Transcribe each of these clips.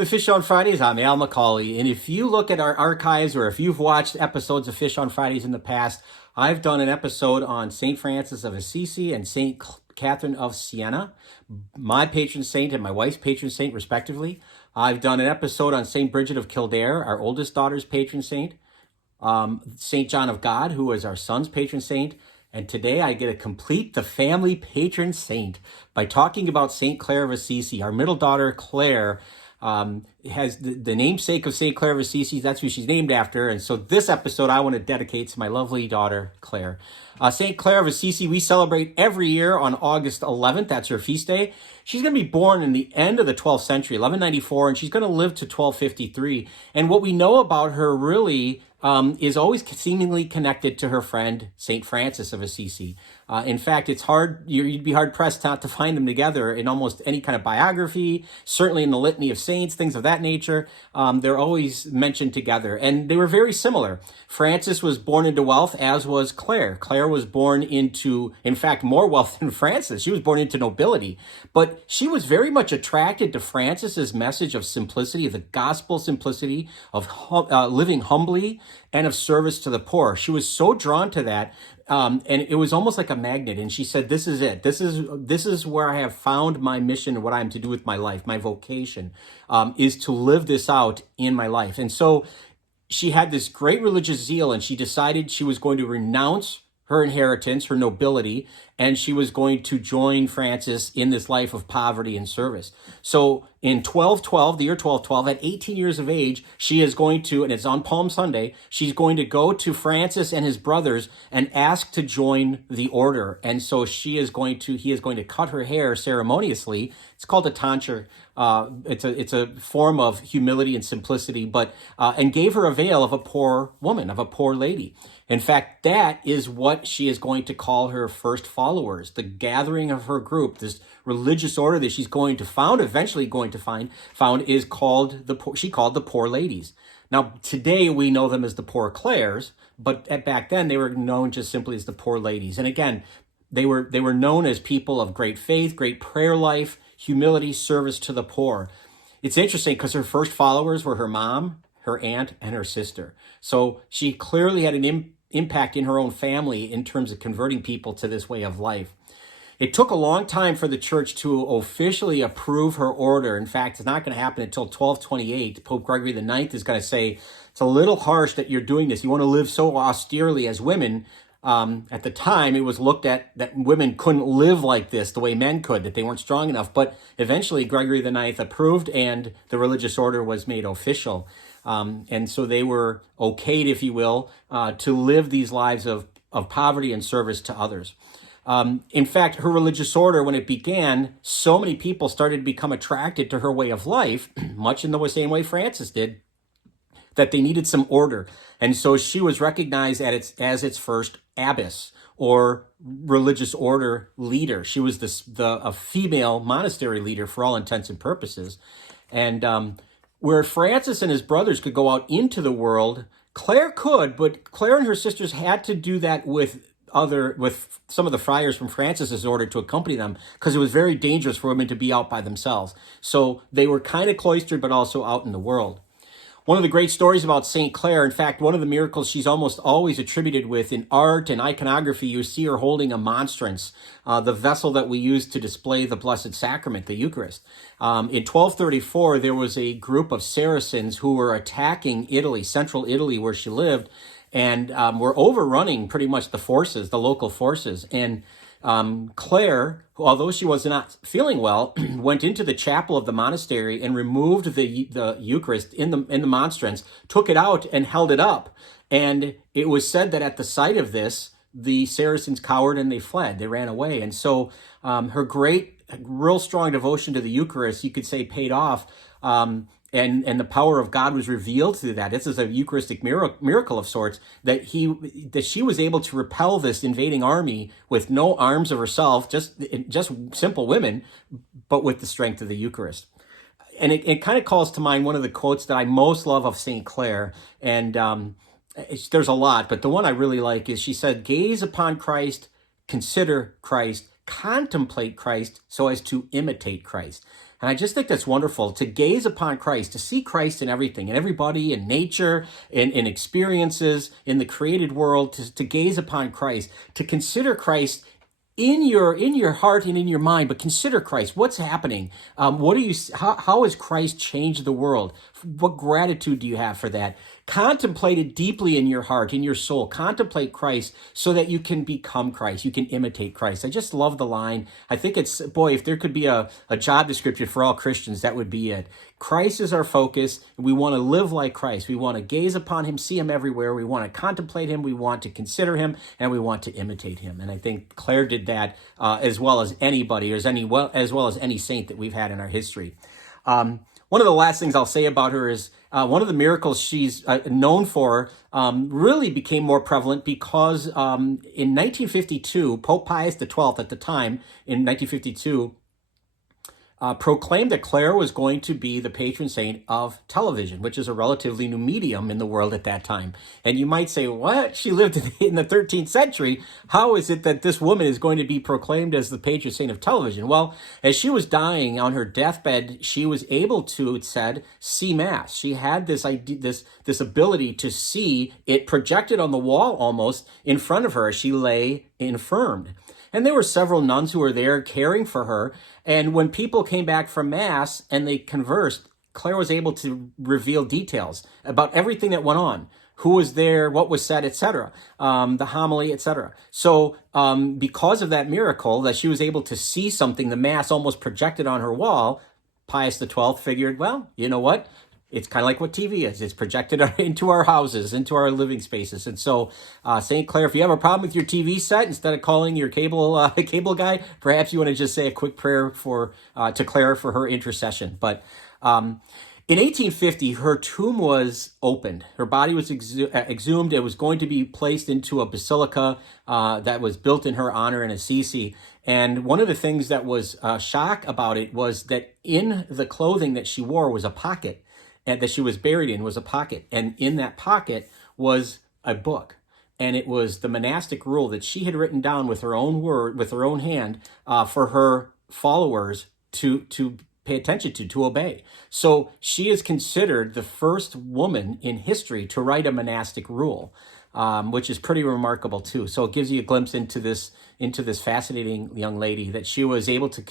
to Fish on Fridays. I'm Al McCauley. And if you look at our archives or if you've watched episodes of Fish on Fridays in the past, I've done an episode on St. Francis of Assisi and St. Catherine of Siena, my patron saint and my wife's patron saint, respectively. I've done an episode on St. Bridget of Kildare, our oldest daughter's patron saint, St. John of God, who is our son's patron saint. And today I get to complete the family patron saint by talking about St. Clare of Assisi. Our middle daughter, Clare, has the namesake of St. Clare of Assisi. That's who she's named after. And so this episode I want to dedicate to my lovely daughter, Clare. St. Clare of Assisi, we celebrate every year on August 11th. That's her feast day. She's going to be born in the end of the 12th century, 1194, and she's going to live to 1253. And what we know about her really is always seemingly connected to her friend, St. Francis of Assisi. In fact, it's hard, you'd be hard-pressed not to find them together in almost any kind of biography, certainly in the Litany of Saints, things of that nature. They're always mentioned together, and they were very similar. Francis was born into wealth, as was Clare. Clare was born into, in fact, more wealth than Francis. She was born into nobility, but she was very much attracted to Francis's message of simplicity, of the gospel simplicity, of living humbly, and of service to the poor. She was so drawn to that, and it was almost like a magnet. And she said, "This is it. This is where I have found my mission, what I'm to do with my life. My vocation is to live this out in my life." And so she had this great religious zeal, and she decided she was going to renounce her inheritance, her nobility, and she was going to join Francis in this life of poverty and service. So in 1212, the year 1212, at 18 years of age, she is going to, and it's on Palm Sunday, she's going to go to Francis and his brothers and ask to join the order. And so he is going to cut her hair ceremoniously. It's called a tonsure. It's a form of humility and simplicity, but and gave her a veil of a poor woman, of a poor lady. In fact, that is what she is going to call her first followers, the gathering of her group, this religious order that she's going to found, eventually going to found, is called she called the Poor Ladies. Now, today we know them as the Poor Clares, but back then they were known just simply as the Poor Ladies. And again, they were known as people of great faith, great prayer life, humility, service to the poor. It's interesting because her first followers were her mom, her aunt, and her sister. So she clearly had an impact in her own family in terms of converting people to this way of life. It took a long time for the church to officially approve her order. In fact, it's not going to happen until 1228. Pope Gregory IX is going to say, it's a little harsh that you're doing this. You want to live so austerely as women. At the time, it was looked at that women couldn't live like this the way men could, that they weren't strong enough. But eventually, Gregory IX approved, and the religious order was made official. And so they were okayed, if you will, to live these lives of poverty and service to others. In fact, her religious order, when it began, so many people started to become attracted to her way of life, much in the same way Francis did, that they needed some order. And so she was recognized as its first abbess, or religious order leader. She was a female monastery leader for all intents and purposes. And where Francis and his brothers could go out into the world, Clare could, but Clare and her sisters had to do that with some of the friars from Francis's order to accompany them, because it was very dangerous for women to be out by themselves. So they were kind of cloistered, but also out in the world. One of the great stories about St. Clare, in fact, one of the miracles she's almost always attributed with in art and iconography, you see her holding a monstrance, the vessel that we use to display the Blessed Sacrament, the Eucharist. In 1234, there was a group of Saracens who were attacking Italy, central Italy, where she lived, and were overrunning pretty much the local forces. And Clare, although she was not feeling well, went into the chapel of the monastery and removed the Eucharist in the monstrance, took it out and held it up. And it was said that at the sight of this, the Saracens cowered and they fled. They ran away. And so her real strong devotion to the Eucharist, you could say, paid off. And the power of God was revealed through that. This is a Eucharistic miracle of sorts, that she was able to repel this invading army with no arms of herself, just simple women, but with the strength of the Eucharist. And it kind of calls to mind one of the quotes that I most love of St. Clare, and there's a lot, but the one I really like is, she said, "Gaze upon Christ, consider Christ, contemplate Christ so as to imitate Christ." And I just think that's wonderful to gaze upon Christ, to see Christ in everything, in everybody, in nature, in experiences, in the created world, to gaze upon Christ, to consider Christ in your heart and in your mind, but consider Christ. What's happening? How has Christ changed the world? What gratitude do you have for that? Contemplate it deeply in your heart, in your soul. Contemplate Christ so that you can become Christ. You can imitate Christ. I just love the line. I think it's, boy, if there could be a job description for all Christians, that would be it. Christ is our focus. We want to live like Christ. We want to gaze upon him, see him everywhere. We want to contemplate him. We want to consider him, and we want to imitate him. And I think Clare did that as well as anybody, as well as any saint that we've had in our history. One of the last things I'll say about her is one of the miracles she's known for really became more prevalent because in 1952, Pope Pius XII at the time, in 1952, proclaimed that Clare was going to be the patron saint of television, which is a relatively new medium in the world at that time. And you might say, what? She lived in the 13th century. How is it that this woman is going to be proclaimed as the patron saint of television? Well, as she was dying on her deathbed, she was able to, it said, see Mass. She had this idea, this ability to see it projected on the wall almost in front of her as she lay infirmed. And there were several nuns who were there caring for her. And when people came back from Mass and they conversed, Clare was able to reveal details about everything that went on, who was there, what was said, etc., the homily, etc. So because of that miracle, that she was able to see something, the Mass almost projected on her wall, Pius XII figured, well, you know what? It's kind of like what TV is. It's projected into our houses, into our living spaces. And so, St. Clare, if you have a problem with your TV set, instead of calling your cable guy, perhaps you want to just say a quick prayer to Clare for her intercession. But in 1850, her tomb was opened. Her body was exhumed. It was going to be placed into a basilica that was built in her honor in Assisi. And one of the things that was shock about it was that in the clothing that she wore was a pocket. And that she was buried in was a pocket. And in that pocket was a book. And it was the monastic rule that she had written down with her own word, with her own hand, for her followers to pay attention to obey. So she is considered the first woman in history to write a monastic rule, which is pretty remarkable too. So it gives you a glimpse into this fascinating young lady, that she was able to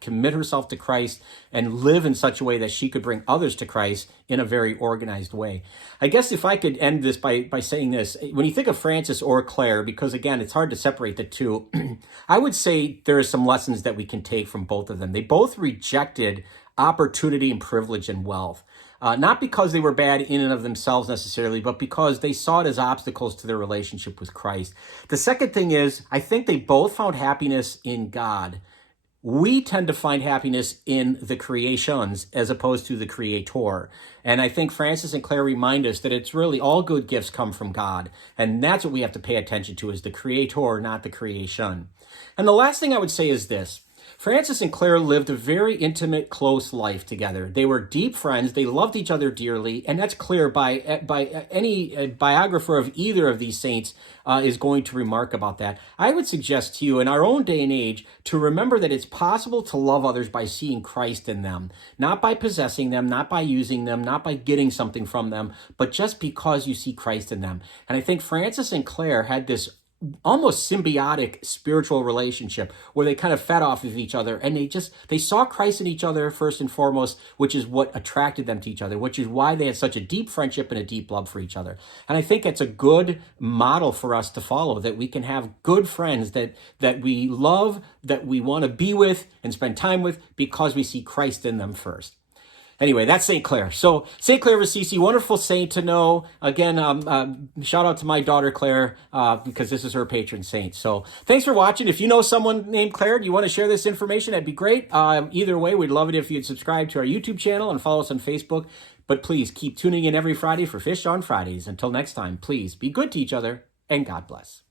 commit herself to Christ and live in such a way that she could bring others to Christ in a very organized way. I guess if I could end this by saying this, when you think of Frances or Clare, because again, it's hard to separate the two, I would say there are some lessons that we can take from both of them. They both rejected opportunity and privilege and wealth. Not because they were bad in and of themselves necessarily, but because they saw it as obstacles to their relationship with Christ. The second thing is, I think they both found happiness in God. We tend to find happiness in the creations as opposed to the creator. And I think Frances and Clare remind us that it's really all good gifts come from God. And that's what we have to pay attention to, is the creator, not the creation. And the last thing I would say is this. Frances and Clare lived a very intimate, close life together. They were deep friends. They loved each other dearly, and that's clear by any biographer of either of these saints is going to remark about that. I would suggest to you in our own day and age to remember that it's possible to love others by seeing Christ in them, not by possessing them, not by using them, not by getting something from them, but just because you see Christ in them. And I think Frances and Clare had this almost symbiotic spiritual relationship where they kind of fed off of each other, and they saw Christ in each other first and foremost, which is what attracted them to each other, which is why they had such a deep friendship and a deep love for each other. And I think it's a good model for us to follow, that we can have good friends that we love, that we want to be with and spend time with because we see Christ in them first. Anyway, that's St. Clare. So St. Clare of Assisi, wonderful saint to know. Again, shout out to my daughter, Clare, because this is her patron saint. So thanks for watching. If you know someone named Clare and you want to share this information, that'd be great. Either way, we'd love it if you'd subscribe to our YouTube channel and follow us on Facebook. But please keep tuning in every Friday for Fish on Fridays. Until next time, please be good to each other and God bless.